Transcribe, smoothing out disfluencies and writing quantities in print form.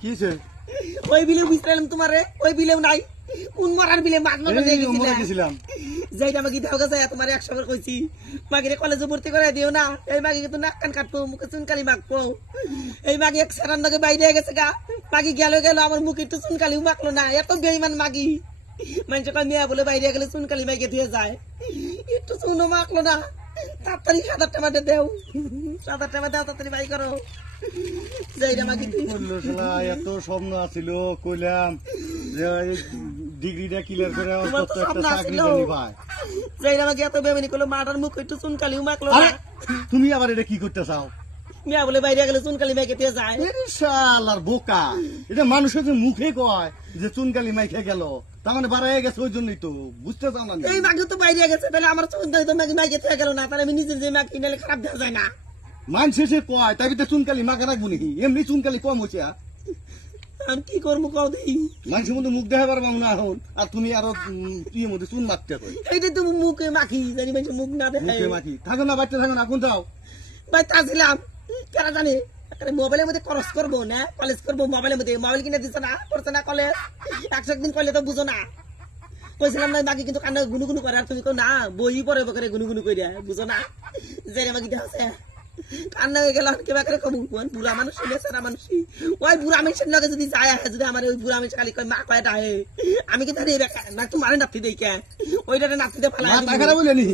কিছে ওই বিলে বুঝলাম তোমারে ওই বিলেও নাই কোন মরার বিলে মাছ মাছ গেছিলাম যাইটা মাগি দেওয়া গেছে তোমার 100 বার কইছি মাগিরে কলেজে ভর্তি করে দিও না এই মাগি কিন্তু নাক কান কাটবো মুখে চুনকালি মাখবো এই মাগি এক সারান নাকে বাইরে গেছে গা মাগি গেল আমার মুখে একটু চুনকালিও মাখলো না এত বেইমান মাগি মানুষ কয় মেয়া বলে বাইরে গেলে চুনকালি মাইকে দিয়ে যায় একটু চুনও মাখলো না তাড়াতাড়ি 7,000 টাকা দেও 7,000 টাকা দাও তাড়াতাড়ি বাই করো যাইরা মাগি বললো শালা এত স্বপ্ন আছিল কইলাম যে ডিগ্রিটা ক্লিয়ার করে একটা চাকরি জানি ভাই যাইরা মাগি এত বেমানি করলো মাটার মুখ একটু চুনকালিও মাখলো না তুমি আবার এটা কি করতে চাও মিয়া বলে বাইরে গেলে চুনকালি মাইকে দিয়ে যায় শালার বোকা এটা মানুষের যে মুখে কয় যে চুনকালি মাইকে গেল তার মানে বাড়াই গেছে ওই জন্যই তো বুঝতে চাও না এই মাগি তো বাইরে গেছে তাহলে আমার চুনকালি তো মাগি মাইকে দিয়ে গেল না তাহলে আমি নিজের যে মাগি কিনলে খারাপ দেওয়া যায় না মানুষ সে কয় তাই তো চুনকালি মাখা রাখবো নাকি এমনি চুনকালি কম হচ্ছে আমি কি করবো কও দিই মানুষের মধ্যে মুখ দেখা পারবো না এখন আর তুমি আরো ইয়ের মধ্যে চুন মাখতে কই এইটা তো মুখে মাখি জানি মানুষ মুখ না দেখায় মুখে মাখি থাকো না বাচ্চা থাকো না কোন যাও ভাই তাছিলাম কেন জানি মোবাইলের মধ্যে খরচ করবো না কলেজ করবো মোবাইলের মধ্যে মোবাইল কিনে দিচ্ছে না করছে না কলেজ 100 দিন করলে তো বুঝো না কইছিলাম না বাকি কিন্তু কান্না গুনুগুনু করে আর তুমি কো না বই পরে বকরে গুনুগুনু কইরা বুঝো না যে বাকি আছে কান্না হয়ে গেল কেবা করে কবু বুড়া মানুষ শুনে সারা মানুষ ওই বুড়া মানুষের লগে যদি যায় যদি আমার ওই বুড়া মানুষ খালি কয় মা কয়টা হে আমি কি তারে না তোমার নাতি দেই কে ওইটাতে নাতি দে ফালা বলে নি